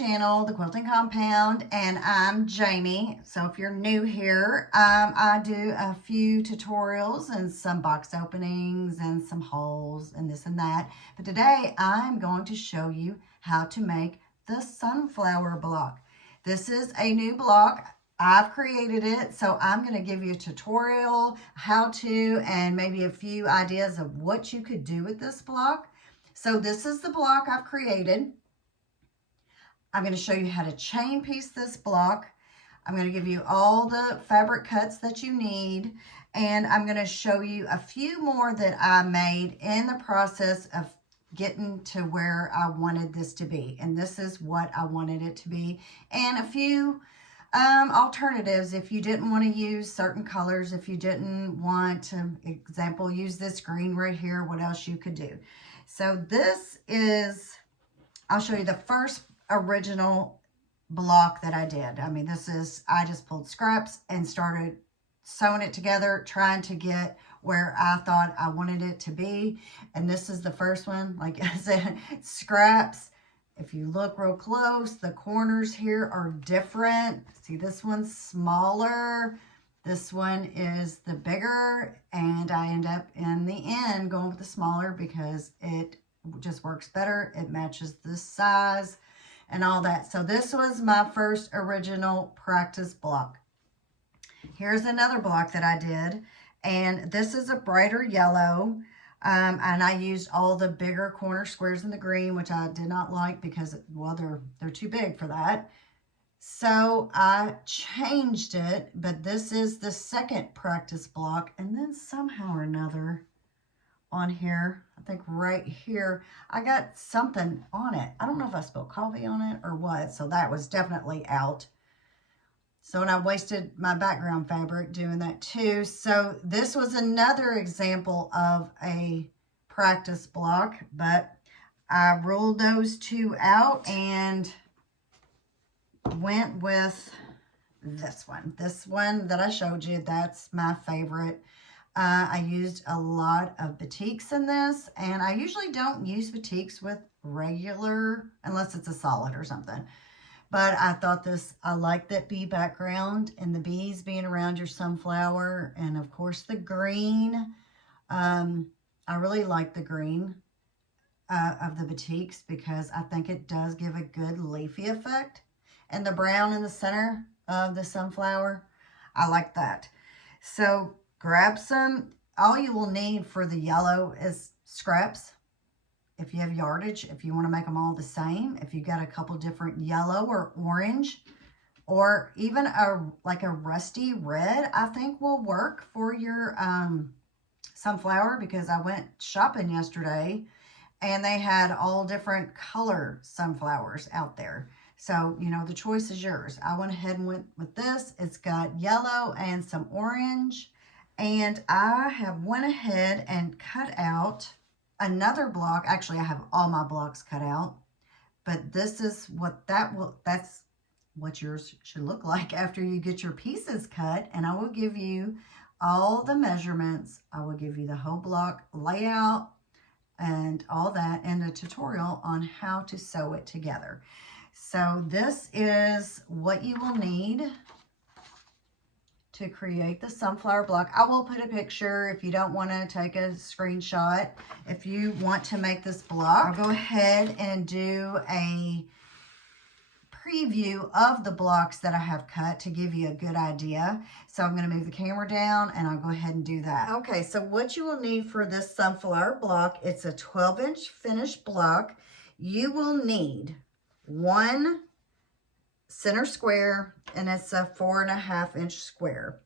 channel, The Quilting Compound, and I'm Jamie. So if you're new here, I do a few tutorials and some box openings and some hauls and this and that. But today I'm going to show you how to make the sunflower block. This is a new block. I've created it, so I'm going to give you a tutorial, how to, and maybe a few ideas of what you could do with this block. So this is the block I've created. I'm going to show you how to chain piece this block. I'm going to give you all the fabric cuts that you need, and I'm going to show you a few more that I made in the process of getting to where I wanted this to be. And this is what I wanted it to be, and a few alternatives if you didn't want to use certain colors, if you didn't want to, example, use this green right here, what else you could do. So this is, I'll show you the first original block that I did. I mean, this is, I just pulled scraps and started sewing it together, trying to get where I thought I wanted it to be. And this is the first one, like I said, scraps. If you look real close, the corners here are different. See, this one's smaller. This one is the bigger, and I end up in the end going with the smaller because it just works better. It matches the size and all that. So this was my first original practice block. Here's another block that I did, and this is a brighter yellow. And I used all the bigger corner squares in the green, which I did not like because, well, they're too big for that. So I changed it, but this is the second practice block. And then somehow or another on here, I think right here, I got something on it. I don't know if I spilled coffee on it or what. So that was definitely out. So, and I wasted my background fabric doing that too. So this was another example of a practice block, but I ruled those two out and went with this one. This one that I showed you, that's my favorite. I used a lot of batiks in this, and I usually don't use batiks with regular, unless it's a solid or something. But I thought this, I like that bee background and the bees being around your sunflower. And of course the green. I really like the green of the batiks because I think it does give a good leafy effect. And the brown in the center of the sunflower, I like that. So grab some, all you will need for the yellow is scraps. If you have yardage, if you want to make them all the same, if you got a couple different yellow or orange, or even like a rusty red, I think will work for your sunflower, because I went shopping yesterday and they had all different color sunflowers out there. So, you know, the choice is yours. I went ahead and went with this. It's got yellow and some orange, and I have went ahead and cut out another block. Actually, I have all my blocks cut out, but this is what that's what yours should look like after you get your pieces cut. And I will give you all the measurements. I will give you the whole block layout and all that, and a tutorial on how to sew it together. So this is what you will need to create the sunflower block. I will put a picture if you don't want to take a screenshot. If you want to make this block, I'll go ahead and do a preview of the blocks that I have cut to give you a good idea. So I'm going to move the camera down and I'll go ahead and do that. Okay, so what you will need for this sunflower block, it's a 12-inch finished block. You will need one center square, and it's a 4.5-inch square.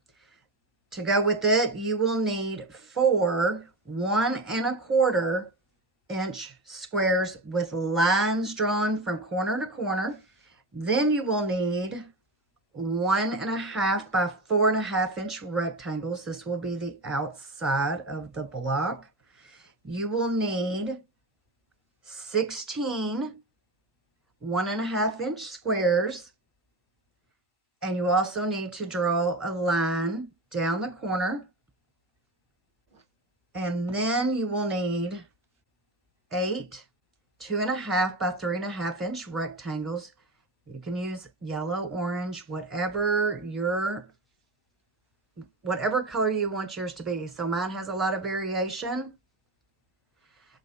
To go with it, you will need 4 1.25-inch squares with lines drawn from corner to corner. Then you will need 1.5 by 4.5-inch rectangles. This will be the outside of the block. You will need 16 1.5-inch squares, and you also need to draw a line down the corner. And then you will need 8 2.5 by 3.5-inch rectangles. You can use yellow, orange, whatever color you want yours to be. So mine has a lot of variation.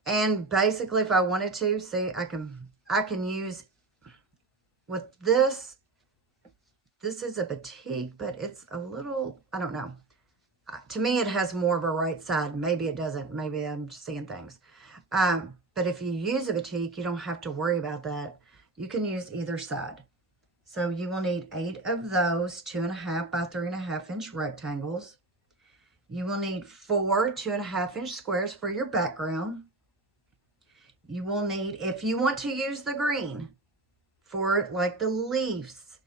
And basically, if I wanted to, see, I can use with this. This is a batik, but it's a little, I don't know. To me, it has more of a right side. Maybe it doesn't. Maybe I'm just seeing things. But if you use a batik, you don't have to worry about that. You can use either side. So you will need 8 of those 2.5 by 3.5 inch rectangles. You will need 4 2.5 inch squares for your background. You will need, if you want to use the green for like the leaves,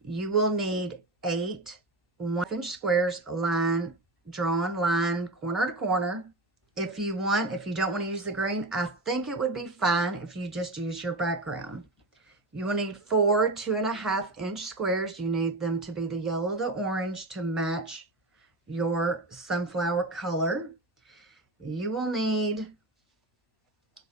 you will need 8 1/2 inch squares, drawn line, corner to corner. If you don't want to use the green, I think it would be fine if you just use your background. You will need 4 2.5 inch squares. You need them to be the yellow, the orange to match your sunflower color. You will need,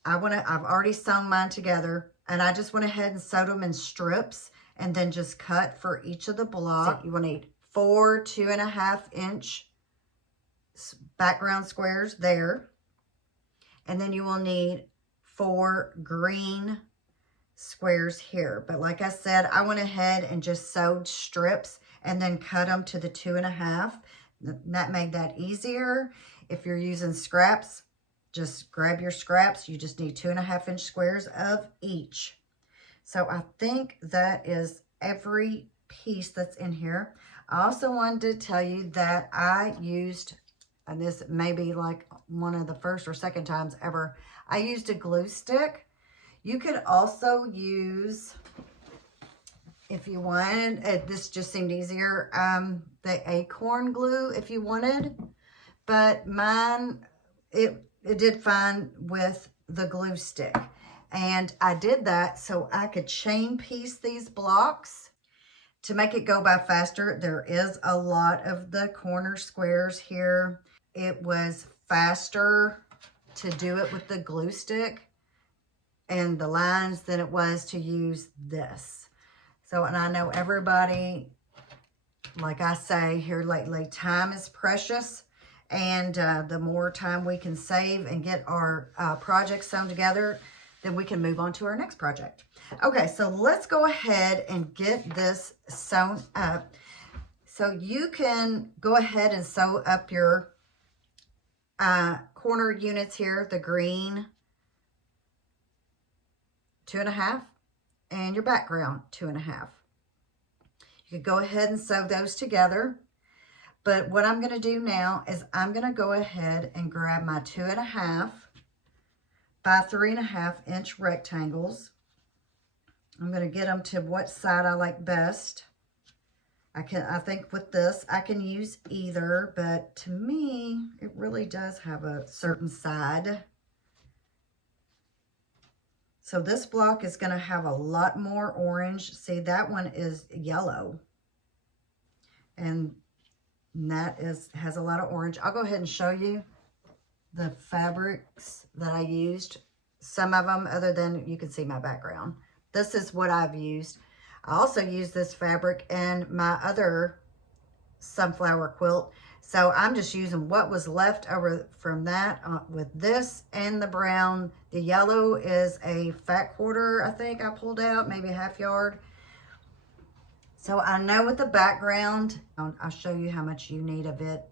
I've already sewn mine together, and I just went ahead and sewed them in strips and then just cut for each of the blocks. So you will need 4 2.5 inch background squares there. And then you will need 4 green squares here. But like I said, I went ahead and just sewed strips and then cut them to the 2.5. That made that easier. If you're using scraps, just grab your scraps. You just need 2.5 inch squares of each. So I think that is every piece that's in here. I also wanted to tell you that I used, and this may be like one of the first or second times ever, I used a glue stick. You could also use, if you wanted, this just seemed easier, the acorn glue if you wanted. But mine, it did fine with the glue stick. And I did that so I could chain piece these blocks to make it go by faster. There is a lot of the corner squares here. It was faster to do it with the glue stick and the lines than it was to use this. So, and I know everybody, like I say here lately, time is precious. And the more time we can save and get our projects sewn together, then we can move on to our next project. Okay, so let's go ahead and get this sewn up. So you can go ahead and sew up your corner units here, the green 2.5 and your background 2.5. You could go ahead and sew those together. But what I'm going to do now is I'm going to go ahead and grab my 2.5 by 3.5 inch rectangles. I'm going to get them to what side I like best. I think with this, I can use either, but to me, it really does have a certain side. So this block is going to have a lot more orange. See, that one is yellow. And that has a lot of orange. I'll go ahead and show you the fabrics that I used. Some of them, other than you can see my background. This is what I've used. I also used this fabric in my other sunflower quilt. So I'm just using what was left over from that with this and the brown. The yellow is a fat quarter, I think I pulled out, maybe a half yard. So I know with the background, I'll show you how much you need of it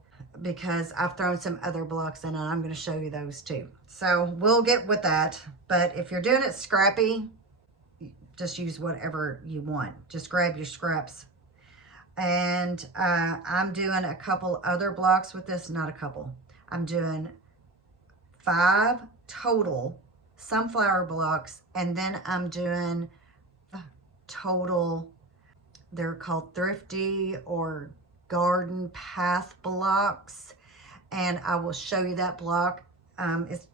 because I've thrown some other blocks in and I'm going to show you those too. So we'll get with that. But if you're doing it scrappy, just use whatever you want. Just grab your scraps. And I'm doing a couple other blocks with this. Not a couple. I'm doing 5 total sunflower blocks. And then I'm doing total, they're called thrifty or garden path blocks. And I will show you that block.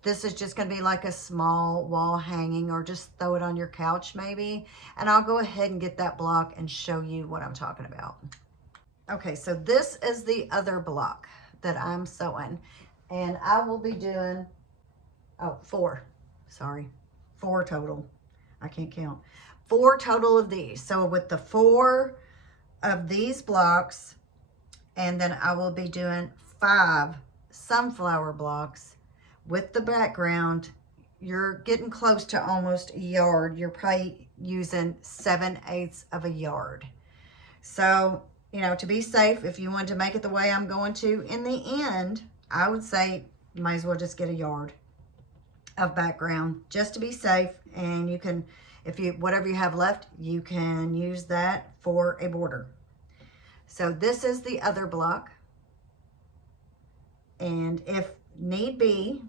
This is just going to be like a small wall hanging, or just throw it on your couch maybe. And I'll go ahead and get that block and show you what I'm talking about. Okay, so this is the other block that I'm sewing. And I will be doing, 4 total. I can't count. 4 total of these. So with the 4 of these blocks, and then I will be doing 5 sunflower blocks with the background, you're getting close to almost a yard. You're probably using 7/8 of a yard. So, you know, to be safe, if you want to make it the way I'm going to in the end, I would say you might as well just get a yard of background just to be safe. And you can, if you, whatever you have left, you can use that for a border. So this is the other block. And if need be,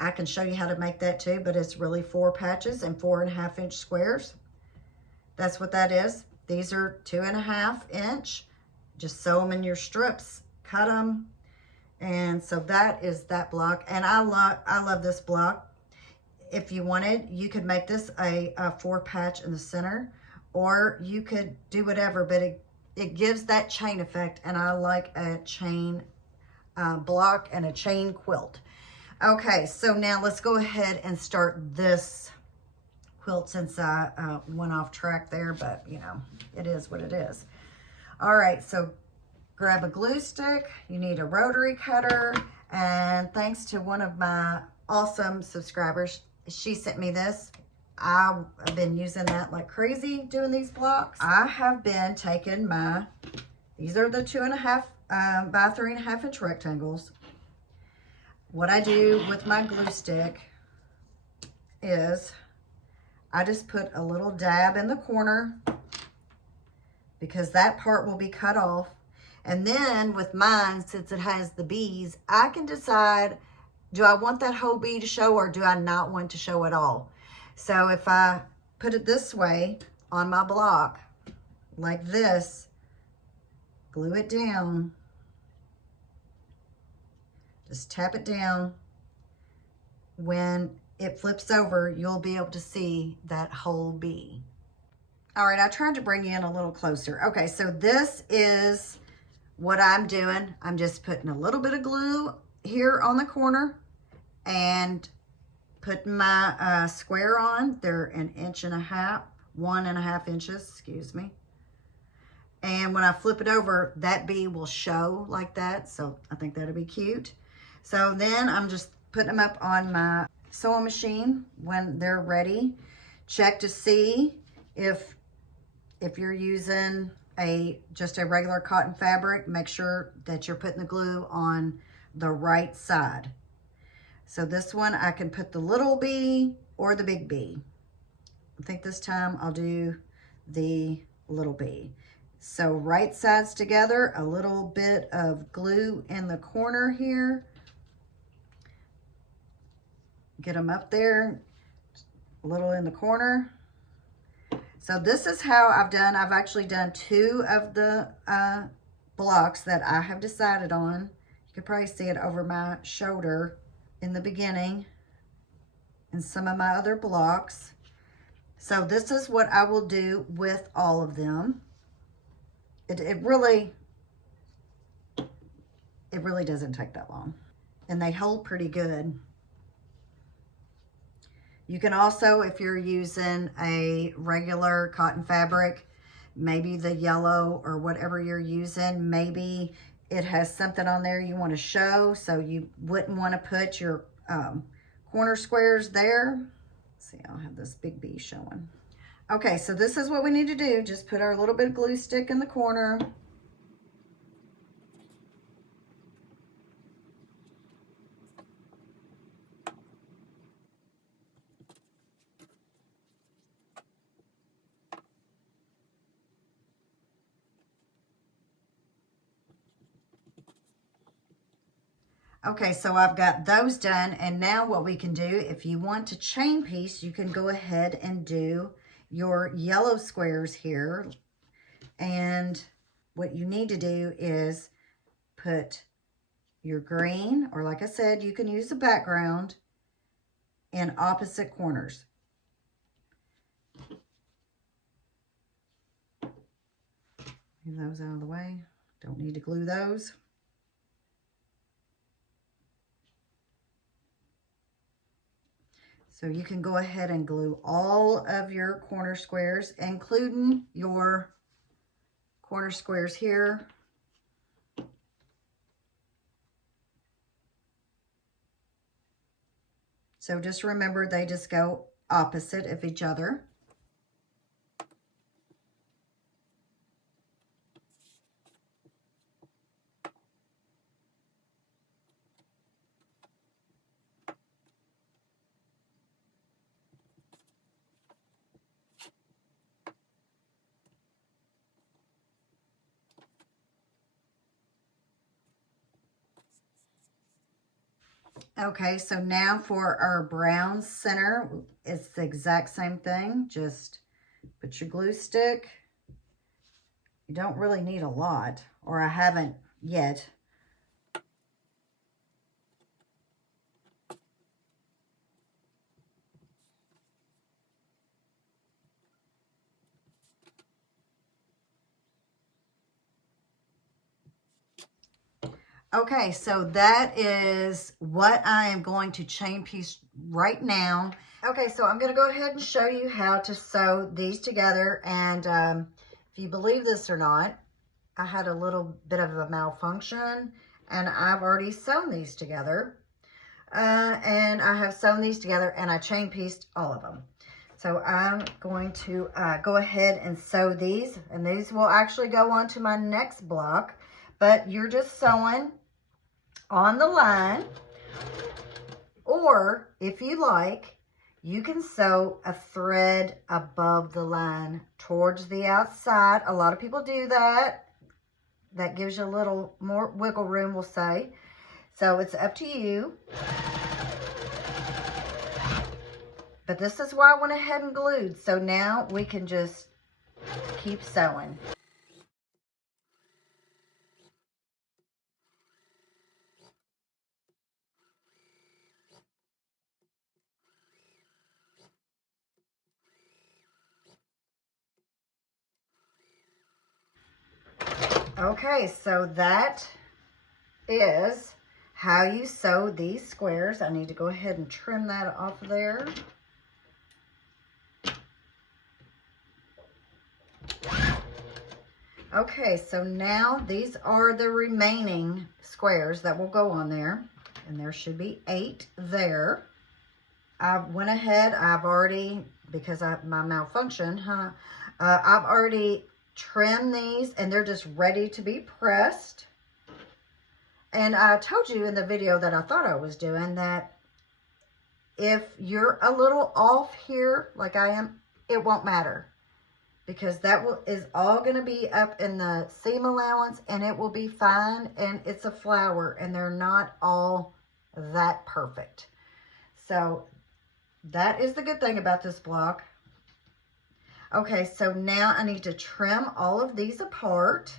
I can show you how to make that too, but it's really 4 patches and 4.5 inch squares. That's what that is. These are 2.5 inch. Just sew them in your strips, cut them. And so that is that block. And I love this block. If you wanted, you could make this a 4 patch in the center, or you could do whatever, but it gives that chain effect. And I like a chain block and a chain quilt. Okay, so now let's go ahead and start this quilt, since I went off track there, but you know, it is what it is. All right, so grab a glue stick. You need a rotary cutter, and thanks to one of my awesome subscribers, she sent me this. I've been using that like crazy doing these blocks. I have been taking these are the 2.5 by 3.5 inch rectangles. What I do with my glue stick is I just put a little dab in the corner, because that part will be cut off. And then with mine, since it has the bees, I can decide, do I want that whole bee to show, or do I not want to show at all? So if I put it this way on my block, like this, glue it down, just tap it down. When it flips over, you'll be able to see that whole bee. All right, I tried to bring you in a little closer. Okay, so this is what I'm doing. I'm just putting a little bit of glue here on the corner and putting my square on. They're 1.5 inches, 1.5 inches, excuse me. And when I flip it over, that bee will show like that. So I think that'll be cute. So then I'm just putting them up on my sewing machine when they're ready. Check to see if you're using just a regular cotton fabric, make sure that you're putting the glue on the right side. So this one, I can put the little bee or the big bee. I think this time I'll do the little bee. So right sides together, a little bit of glue in the corner here. Get them up there, a little in the corner. So this is how I've actually done 2 of the blocks that I have decided on. You can probably see it over my shoulder in the beginning and some of my other blocks. So this is what I will do with all of them. It really doesn't take that long, and they hold pretty good. You can also, if you're using a regular cotton fabric, maybe the yellow or whatever you're using, maybe it has something on there you want to show, so you wouldn't want to put your corner squares there. Let's see, I'll have this big bee showing. Okay, so this is what we need to do. Just put our little bit of glue stick in the corner. Okay, so I've got those done, and now what we can do, if you want to chain piece, you can go ahead and do your yellow squares here. And what you need to do is put your green, or like I said, you can use the background, in opposite corners. Move those out of the way. Don't need to glue those. So you can go ahead and glue all of your corner squares, including your corner squares here. So just remember, they just go opposite of each other. Okay, so now for our brown center, it's the exact same thing. Just put your glue stick. You don't really need a lot, or I haven't yet. Okay, so that is what I am going to chain piece right now. Okay, so I'm going to go ahead and show you how to sew these together. And if you believe this or not, I had a little bit of a malfunction, and I've already sewn these together. And I have sewn these together, and I chain pieced all of them. So I'm going to go ahead and sew these, and these will actually go on to my next block. But you're just sewing on the line, or if you like, you can sew a thread above the line towards the outside. A lot of people do that. That gives you a little more wiggle room, we'll say. So it's up to you. But this is why I went ahead and glued. So now we can just keep sewing. Okay, so that is how you sew these squares. I need to go ahead and trim that off of there. Okay, so now these are the remaining squares that will go on there, and there should be 8 there. I went ahead, I've already, because my malfunction, I've already trimmed these, and they're just ready to be pressed. And I told you in the video that I thought I was doing that if you're a little off here, like I am, it won't matter. Because that is all going to be up in the seam allowance, and it will be fine. And it's a flower, and they're not all that perfect. So that is the good thing about this block. Okay, so now I need to trim all of these apart.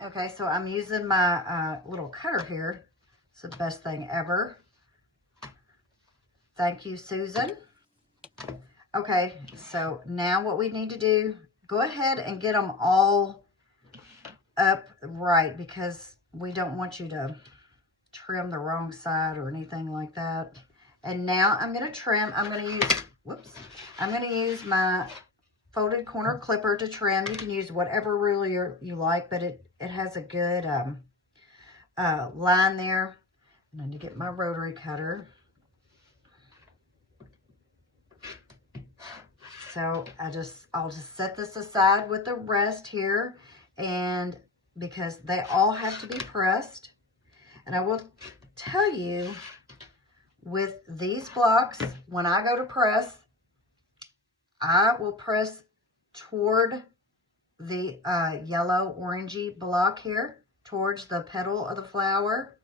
Okay, so I'm using my little cutter here. It's the best thing ever. Thank you, Susan. Okay, so now what we need to do, go ahead and get them all up right, because we don't want you to trim the wrong side or anything like that. And now I'm going to trim. I'm going to use, whoops, I'm going to use my folded corner clipper to trim. You can use whatever ruler you like, but it has a good line there. I need to get my rotary cutter. So I'll just set this aside with the rest here, and because they all have to be pressed. And I will tell you, with these blocks, when I go to press, I will press toward the yellow orangey block here, towards the petal of the flower.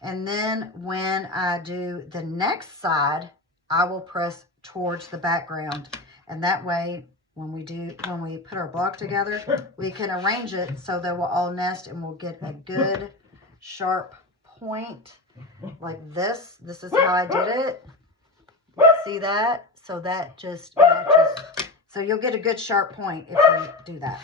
And then when I do the next side, I will press towards the background. And that way, when we put our block together, we can arrange it so they will all nest, and we'll get a good sharp point like this. This is how I did it. See that? So that just matches. So you'll get a good sharp point if you do that.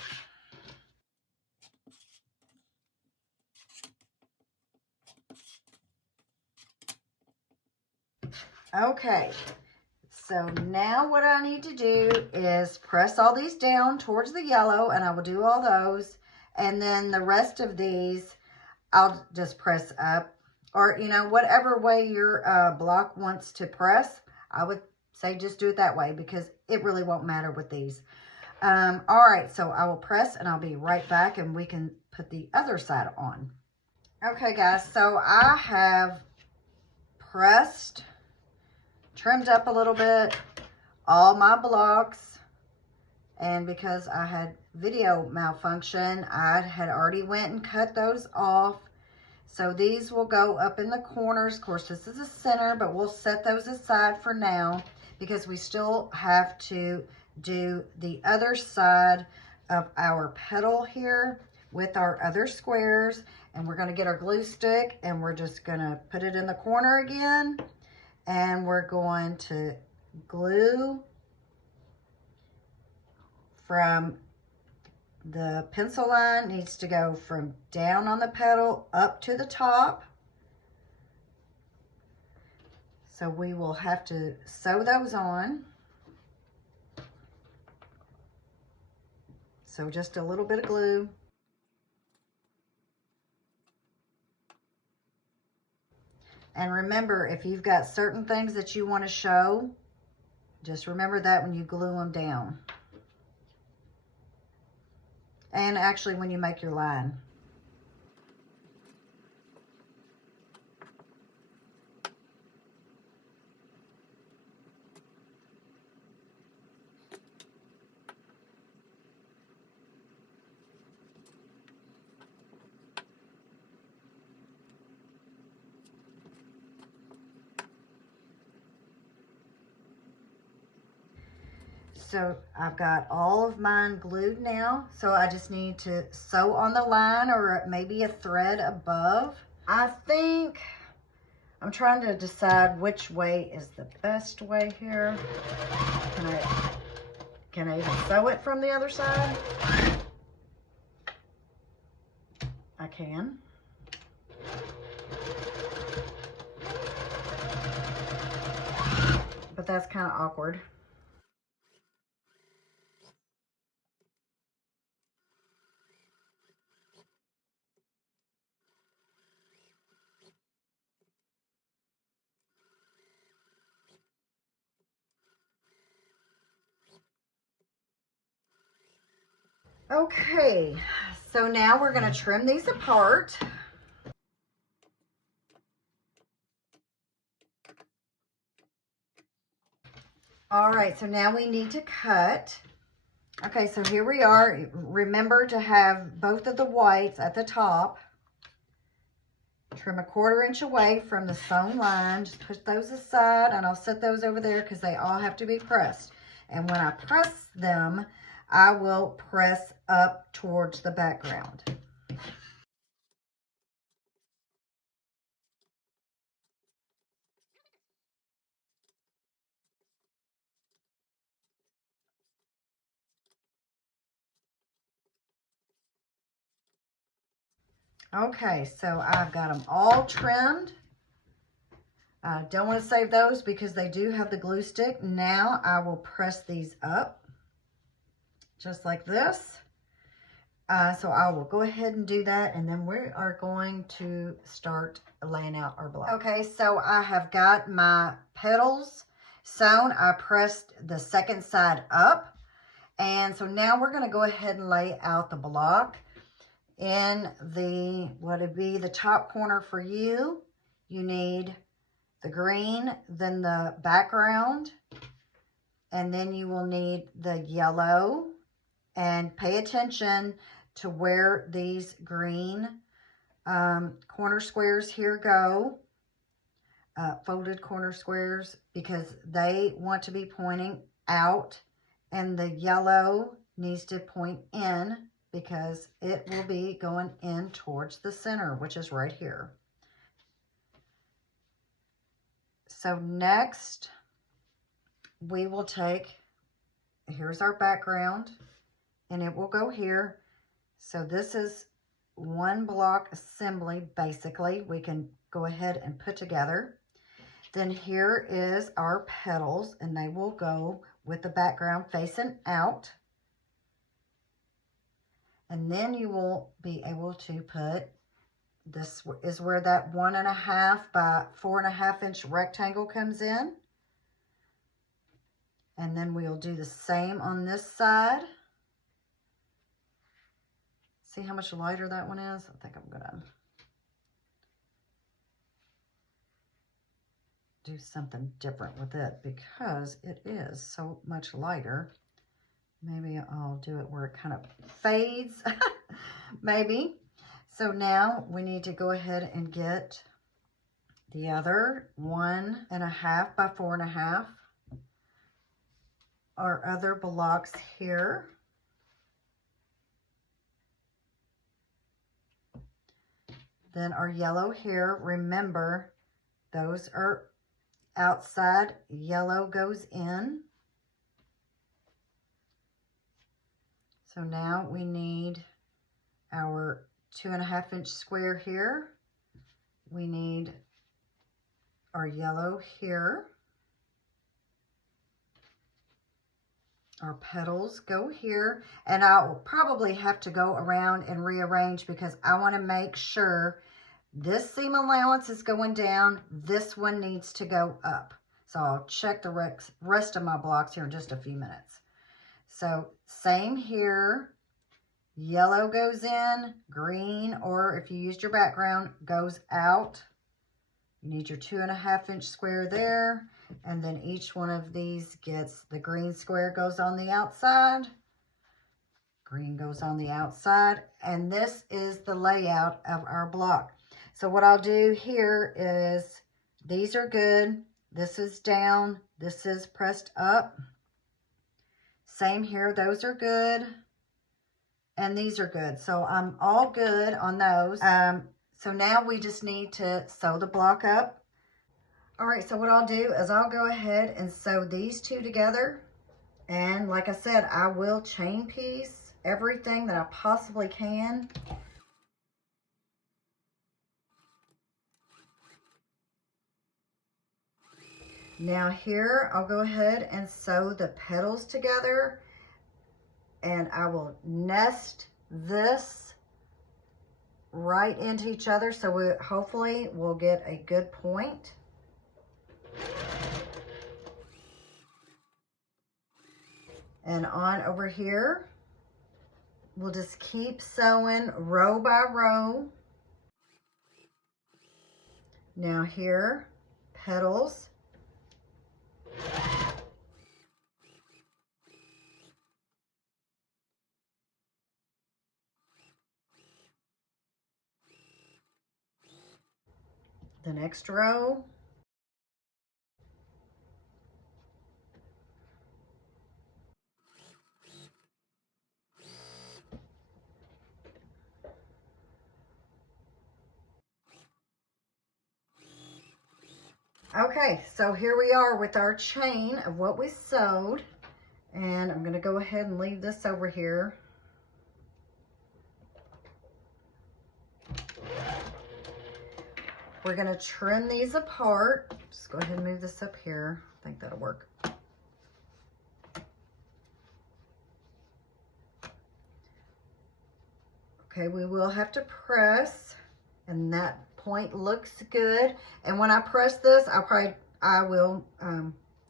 Okay, So now what I need to do is press all these down towards the yellow, and I will do all those. And then the rest of these, I'll just press up. Or, you know, whatever way your block wants to press, I would say just do it that way because it really won't matter with these. All right, so I will press and I'll be right back and we can put the other side on. Okay, guys, so I have pressed, trimmed up a little bit all my blocks, and because I had video malfunction, I had already went and cut those off. So these will go up in the corners. Of course, this is the center, but we'll set those aside for now because we still have to do the other side of our petal here with our other squares. And we're going to get our glue stick and we're just going to put it in the corner again. And we're going to glue from the pencil line, needs to go from down on the petal up to the top. So we will have to sew those on. So just a little bit of glue. And remember, if you've got certain things that you want to show, just remember that when you glue them down. And actually when you make your line. So I've got all of mine glued now. So I just need to sew on the line or maybe a thread above. I think I'm trying to decide which way is the best way here. Can I even sew it from the other side? I can. But that's kind of awkward. Okay, so now we're going to trim these apart. All right, so now we need to cut. Okay, so here we are. Remember to have both of the whites at the top. Trim a 1/4 inch away from the sewn line. Just put those aside, and I'll set those over there because they all have to be pressed. And when I press them, I will press up towards the background. Okay, so I've got them all trimmed. I don't want to save those because they do have the glue stick. Now I will press these up just like this. So I will go ahead and do that, and then we are going to start laying out our block. Okay, so I have got my petals sewn. I pressed the second side up, and so now we're going to go ahead and lay out the block. In the, what would be the top corner for you, you need the green, then the background, and then you will need the yellow. And pay attention to where these green corner squares here go, folded corner squares, because they want to be pointing out, and the yellow needs to point in because it will be going in towards the center, which is right here. So next we will take, here's our background, and it will go here. So this is one block assembly, basically, we can go ahead and put together. Then here is our petals, and they will go with the background facing out. And then you will be able to put, this is where that 1.5 by 4.5 inch rectangle comes in. And then we'll do the same on this side. See how much lighter that one is? I think I'm gonna do something different with it because it is so much lighter. Maybe I'll do it where it kind of fades, maybe. So now we need to go ahead and get the other 1.5 by 4.5. Our other blocks here. Then our yellow here, remember, those are outside, yellow goes in. So now we need our 2.5 inch square here. We need our yellow here. Our petals go here, and I'll probably have to go around and rearrange because I want to make sure this seam allowance is going down. This one needs to go up. So I'll check the rest of my blocks here in just a few minutes. So same here. Yellow goes in, green, or if you used your background, goes out. You need your 2.5 inch square there. And then each one of these gets, the green square goes on the outside. Green goes on the outside. And this is the layout of our block. So what I'll do here is, these are good. This is down. This is pressed up. Same here. Those are good. And these are good. So I'm all good on those. So now we just need to sew the block up. All right, so what I'll do is I'll go ahead and sew these two together. And like I said, I will chain piece everything that I possibly can. Now here, I'll go ahead and sew the petals together. And I will nest this right into each other. So we hopefully will get a good point. And on over here, we'll just keep sewing row by row. Now here, petals. The next row. Okay, so here we are with our chain of what we sewed. And I'm going to go ahead and leave this over here. We're going to trim these apart. Just go ahead and move this up here. I think that'll work. Okay, we will have to press, and that point looks good. And when I press this,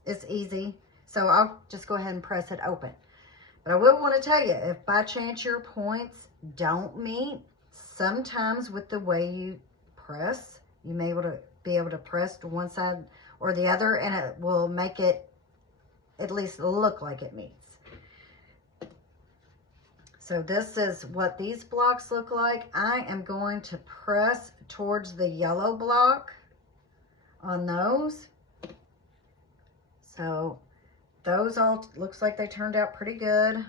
it's easy. So I'll just go ahead and press it open. But I will want to tell you, if by chance your points don't meet, sometimes with the way you press, you may be able to press to one side or the other, and it will make it at least look like it meets. So this is what these blocks look like. I am going to press towards the yellow block on those. So those all looks like they turned out pretty good.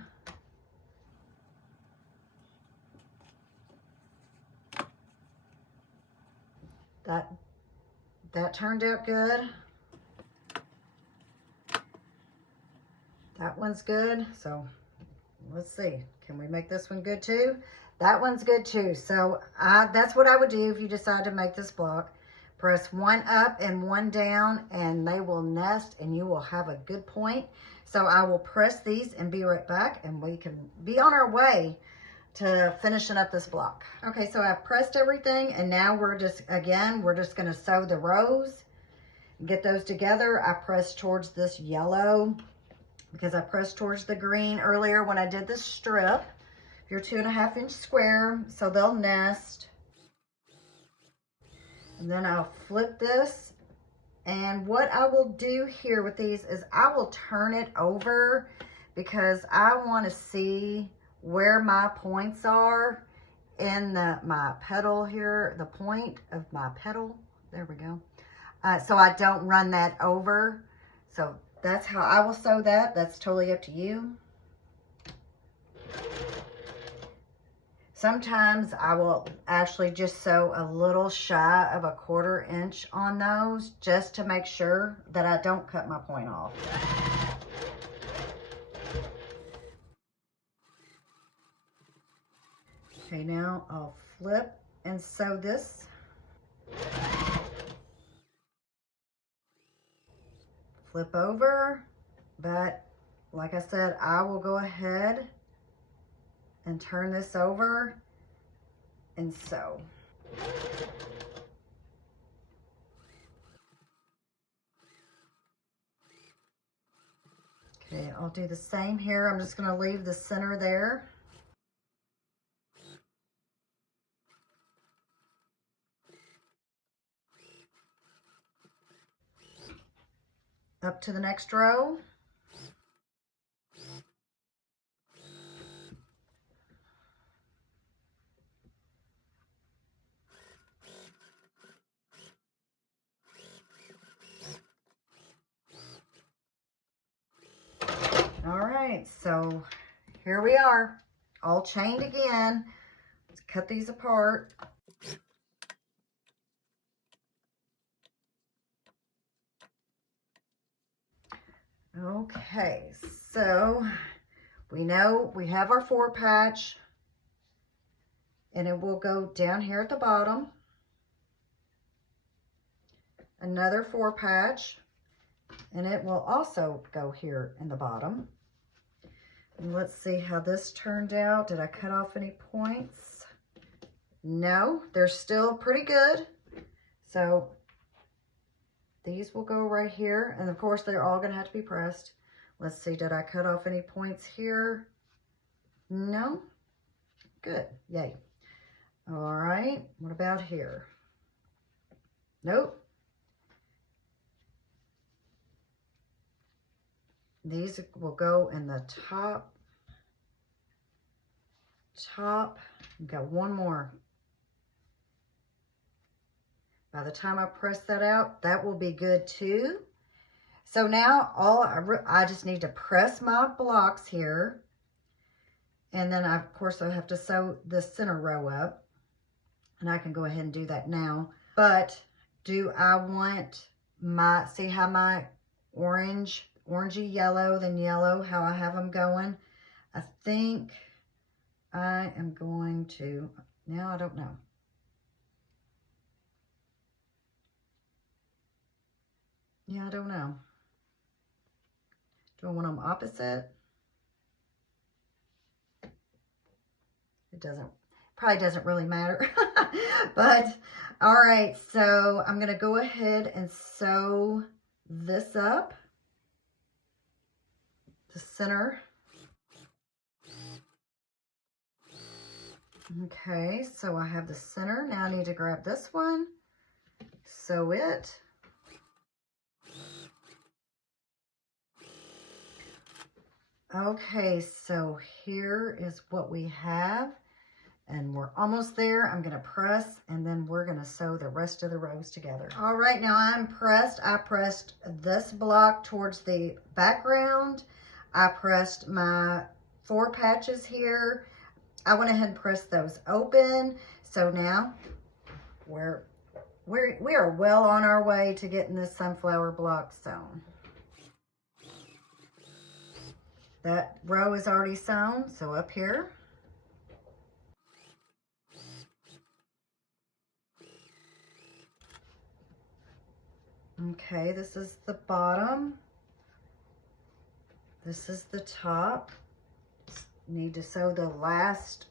That turned out good. That one's good. So let's see. Can we make this one good too? That one's good too. So that's what I would do if you decide to make this block. Press one up and one down, and they will nest, and you will have a good point. So I will press these and be right back, and we can be on our way to finishing up this block. Okay, so I've pressed everything, and now we're just going to sew the rows, get those together. I press towards this yellow because I pressed towards the green earlier when I did the strip. Your 2.5 inch square, so they'll nest. And then I'll flip this. And what I will do here with these is I will turn it over because I want to see where my points are in my petal here, the point of my petal. There we go. So I don't run that over. So that's how I will sew that. That's totally up to you. Sometimes I will actually just sew a little shy of a 1/4 inch on those just to make sure that I don't cut my point off. Okay, now I'll flip and sew this. Flip over, but like I said, I will go ahead and turn this over and sew. Okay, I'll do the same here. I'm just going to leave the center there. Up to the next row. All right, so here we are, all chained again. Let's cut these apart. Okay, so we know we have our 4 patch, and it will go down here at the bottom. Another 4 patch, and it will also go here in the bottom. And let's see how this turned out. Did I cut off any points? No, they're still pretty good. So these will go right here. And of course, they're all going to have to be pressed. Let's see, did I cut off any points here? No? Good, yay. All right, what about here? Nope. These will go in the top. We've got one more. By the time I press that out, that will be good too. So now I just need to press my blocks here. And then of course I have to sew the center row up. And I can go ahead and do that now. But do I want see how my orangey yellow, then yellow, how I have them going? I think I am going to, now I don't know. Yeah, I don't know. Do I want them opposite? It probably doesn't really matter. But, all right, so I'm going to go ahead and sew this up. The center. Okay, so I have the center. Now I need to grab this one, sew it. Okay, so here is what we have, and we're almost there. I'm going to press, and then we're going to sew the rest of the rows together. All right, now I'm pressed. I pressed this block towards the background. I pressed my 4 patches here. I went ahead and pressed those open. So now we are well on our way to getting this sunflower block sewn. That row is already sewn, so up here. Okay, this is the bottom. This is the top. Need to sew the last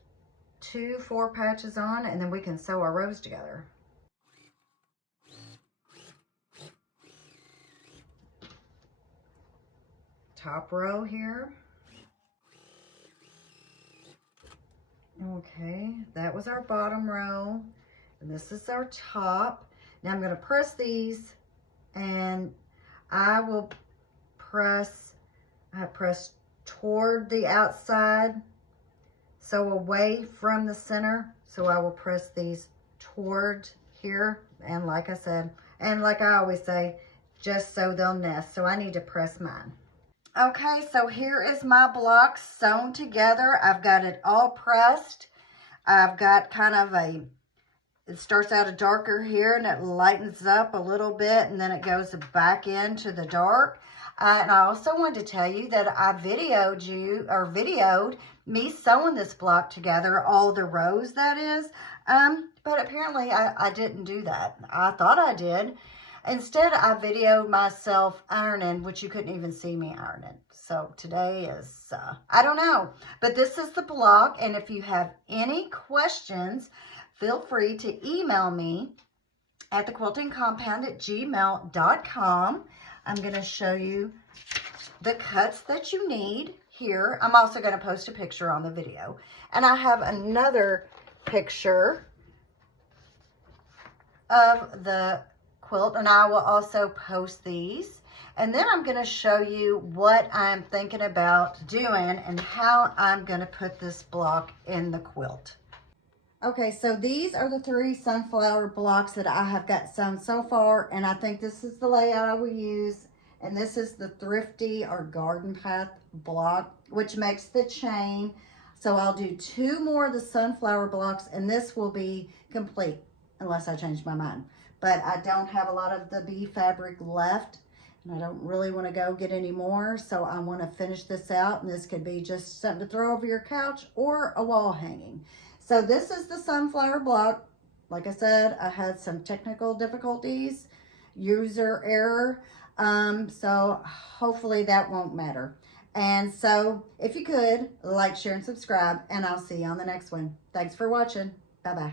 2 4 patches on, and then we can sew our rows together. Top row here. Okay, that was our bottom row, and this is our top. Now I'm going to press these, and I will press, I press toward the outside, so away from the center. So I will press these toward here, and like I said, and like I always say, just so they'll nest. So I need to press mine. Okay, so here is my block sewn together. I've got it all pressed. I've got kind of a, it starts out a darker here and it lightens up a little bit, and then it goes back into the dark. And I also wanted to tell you that I videoed me sewing this block together, all the rows that is. But apparently I didn't do that. I thought I did. Instead, I videoed myself ironing, which you couldn't even see me ironing. So today is, I don't know. But this is the block, and if you have any questions, feel free to email me at thequiltingcompound@gmail.com. I'm going to show you the cuts that you need here. I'm also going to post a picture on the video. And I have another picture of the quilt, and I will also post these. And then I'm going to show you what I'm thinking about doing and how I'm going to put this block in the quilt. Okay, so these are the 3 sunflower blocks that I have got sewn so far, and I think this is the layout I will use. And this is the Thrifty or Garden Path block, which makes the chain. So I'll do 2 more of the sunflower blocks, and this will be complete unless I change my mind. But I don't have a lot of the bee fabric left, and I don't really want to go get any more. So I want to finish this out, and this could be just something to throw over your couch or a wall hanging. So this is the sunflower block. Like I said, I had some technical difficulties, user error. So hopefully that won't matter. And so if you could, like, share, and subscribe, and I'll see you on the next one. Thanks for watching. Bye-bye.